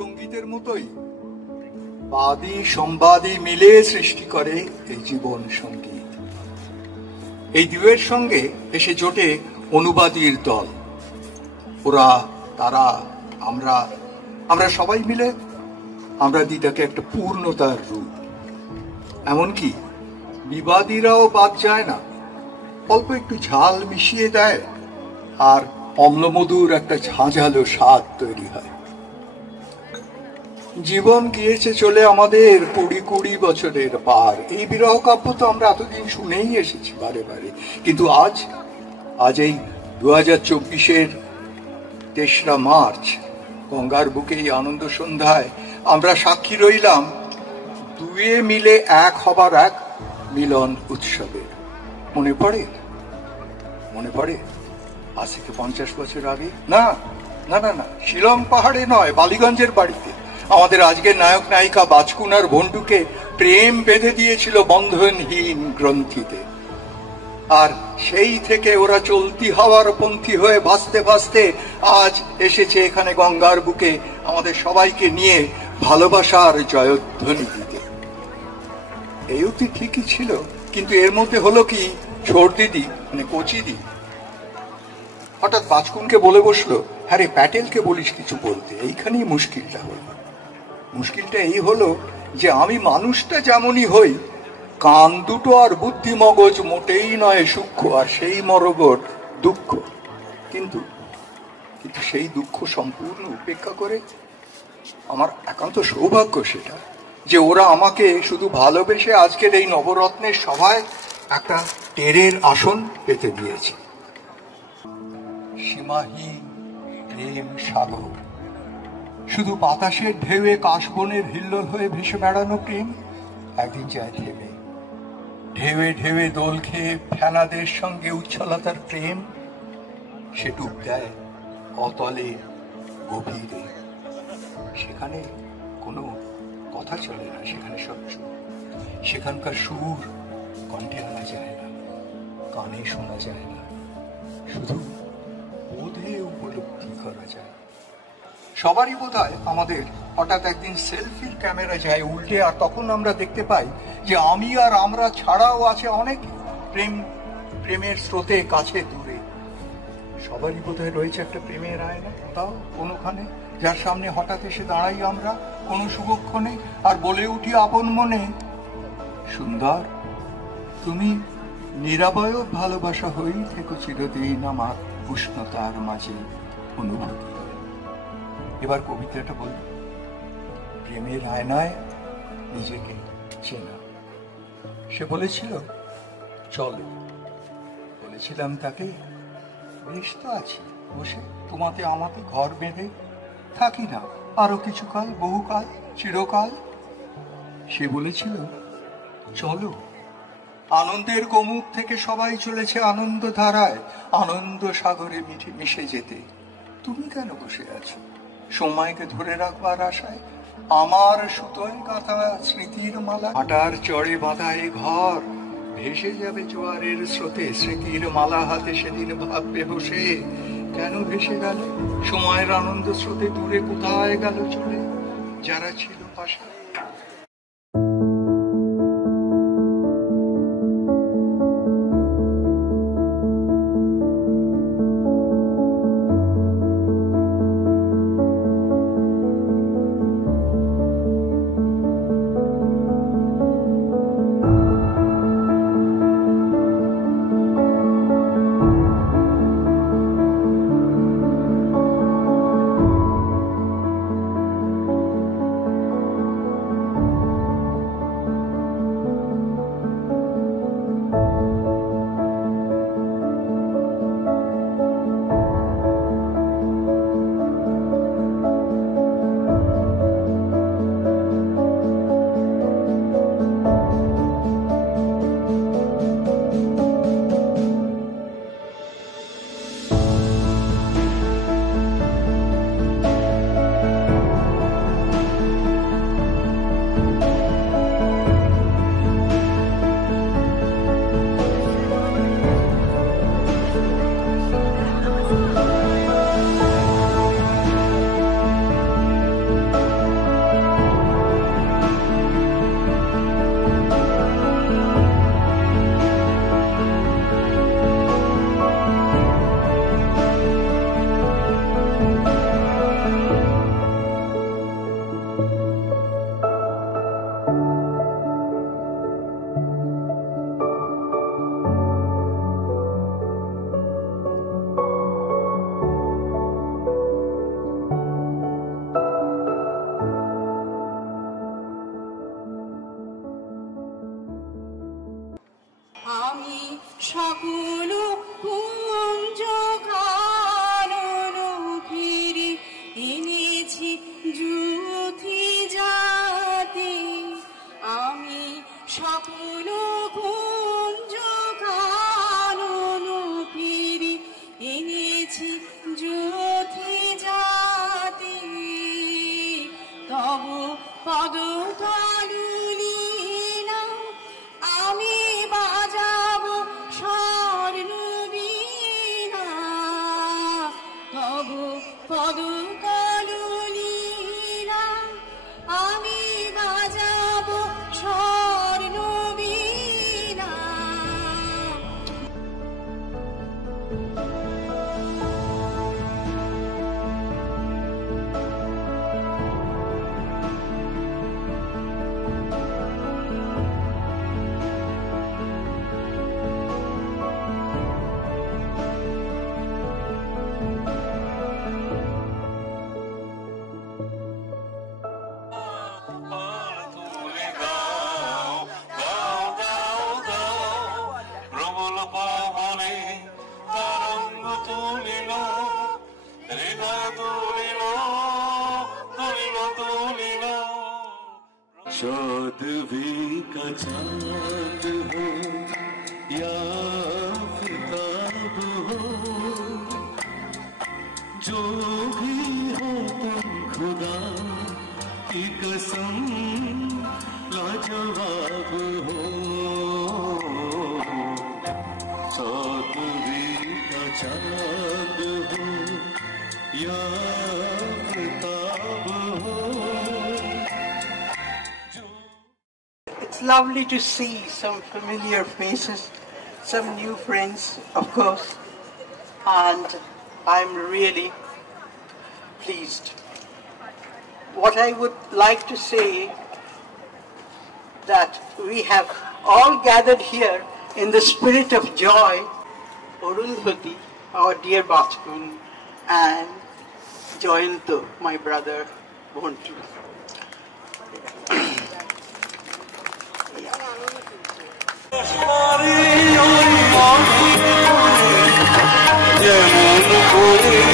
সঙ্গীতের মতোই বাদী সম্বাদী মিলে সৃষ্টি করে এই জীবন সঙ্গীত। এই দুয়ের সঙ্গে এসে জোটে অনুবাদীর দল। ওরা, তারা, আমরা সবাই মিলে আমরা দিটাকে একটা পূর্ণতার রূপ। এমনকি বিবাদীরাও বাদ যায় না, অল্প একটু ঝাল মিশিয়ে দেয় আর অম্লমধুর একটা ঝাঁঝালো স্বাদ তৈরি হয়। জীবন গিয়েছে চলে আমাদের 20 বছরের পার। এই বিরহ কাব্য তো আমরা এতদিন শুনেই এসেছি বারে বারে, কিন্তু আজ এই 2024-এর 3রা মার্চ গঙ্গার বুকে এই আনন্দ সন্ধ্যায় আমরা সাক্ষী রইলাম দুয়ে মিলে এক হবার এক মিলন উৎসবের। মনে পড়ে আজ থেকে 50 বছর আগে? না, শিলং পাহাড়ে নয়, বালিগঞ্জের বাড়িতে আমাদের আজকের নায়ক নায়িকা বাচকুন আর ভন্টুকে প্রেম বেঁধে দিয়েছিল বন্ধনহীন গ্রন্থিতে। আর সেই থেকে ওরা চলতি হওয়ার পন্থী হয়ে ভাসতে ভাসতে আজ এসেছে এখানে গঙ্গার বুকে আমাদের সবাইকে নিয়ে ভালোবাসার জয়ধ্বনি দিতে। এই অতি ঠিকই ছিল, কিন্তু এর মধ্যে হলো কি, ছোট দিদি মানে কচিদি হঠাৎ বাচকুনকে বলে বসলো, হ্যাঁ রে প্যাটেলকে বলিস কিছু বলতে। এইখানেই মুশকিলটা এই হলো যে আমি মানুষটা যেমনই হই, কান দুটো আর বুদ্ধি মগজ মোটেই নয় সূক্ষ্ম, আর সেই মরগট দুঃখ। কিন্তু সেই দুঃখ সম্পূর্ণ উপেক্ষা করে আমার একান্ত সৌভাগ্য সেটা যে ওরা আমাকে শুধু ভালোবেসে আজকের এই নবরত্নের সভায় একটা টেরের আসন পেতে দিয়েছে। সীমাহীন প্রেম সাগর, শুধু বাতাসের ঢেউয়ে কাশবনের হিল্লোল হয়ে ভেসে বেড়ানো প্রেম একদিন যায় থেমে। ঢেউয়ে ঢেউয়ে দোল খেয়ে ফেনাদের সঙ্গে উচ্ছলতার প্রেম সে ডুব দেয় অতলে গভীরে। সেখানে কোনো কথা চলে না, সেখানে সহ্য, সেখানকার সুর কণ্ঠে আনা যায় না, কানে শোনা যায় না, শুধু বোধে উপলব্ধি করা যায়। সবারই বোধ হয় আমাদের হঠাৎ একদিন সেলফির ক্যামেরা যায় উল্টে, আর তখন আমরা দেখতে পাই যে আমি আর আমরা ছাড়াও আছে অনেক প্রেমের স্রোতে কাছে দূরে। সবারই বোধ হয় রয়েছে একটা প্রেমের আয়না, তাও কোনোখানে, যার সামনে হঠাৎ এসে দাঁড়াই আমরা কোনো শুভক্ষণে আর বলে উঠি আপন মনে, সুন্দর তুমি নিরাবয় ভালোবাসা হয়েই থেকো চিরদিন আমার উষ্ণতার মাঝে অনুভূতি। এবার কবিতাটা বলল, প্রেমের আয়নায় নিজেকে চেনা। সে বলেছিল চলো, বলেছিলাম তাকে বেশ তো আছি বসে তোমাতে আমাতে ঘর বেঁধে, থাকি না আরো কিছুকাল, বহুকাল, চিরকাল। সে বলেছিল চলো, আনন্দের গোমুখ থেকে সবাই চলেছে আনন্দ ধারায়, আনন্দ সাগরে মিশে যেতে। তুমি কেন বসে আছো সময়কে ধরে রাখবার আশায়? আমার সুতোয় গাঁথা স্মৃতির মালা, হাঁটার চড়ে বাঁধা এ ঘর ভেসে যাবে জোয়ারের স্রোতে। স্মৃতির মালা হাতে সেদিন ভাববে বসে, কেন ভেসে গেল সময়ের আনন্দ স্রোতে, দূরে কোথায় গেল চলে যারা ছিল পাশে। সকল কুঞ্জ কানন ফিরে এনেছি যুথি জাতি। আমি সকল কুঞ্জ কানন ফিরে এনেছি যুথি জাতি। তব পদতলুলীনা আমি বাজাবো স্বর্ণবীণা। তব পদতলুলীনা আমি বাজাবো স্বর্ণবীণা। चौदवी का चाँद हो या आफताब हो, जो भी हो तुम खुदा की कसम लाजवाब हो। चौदवी का चाँद हो या आफताब हो। It's lovely to see some familiar faces, some new friends, of course, and I'm really pleased. What I would like to say that we have all gathered here in the spirit of joy, Arundhati, our dear Bachman, and Joyanto, my brother, Bontu. যেমন করে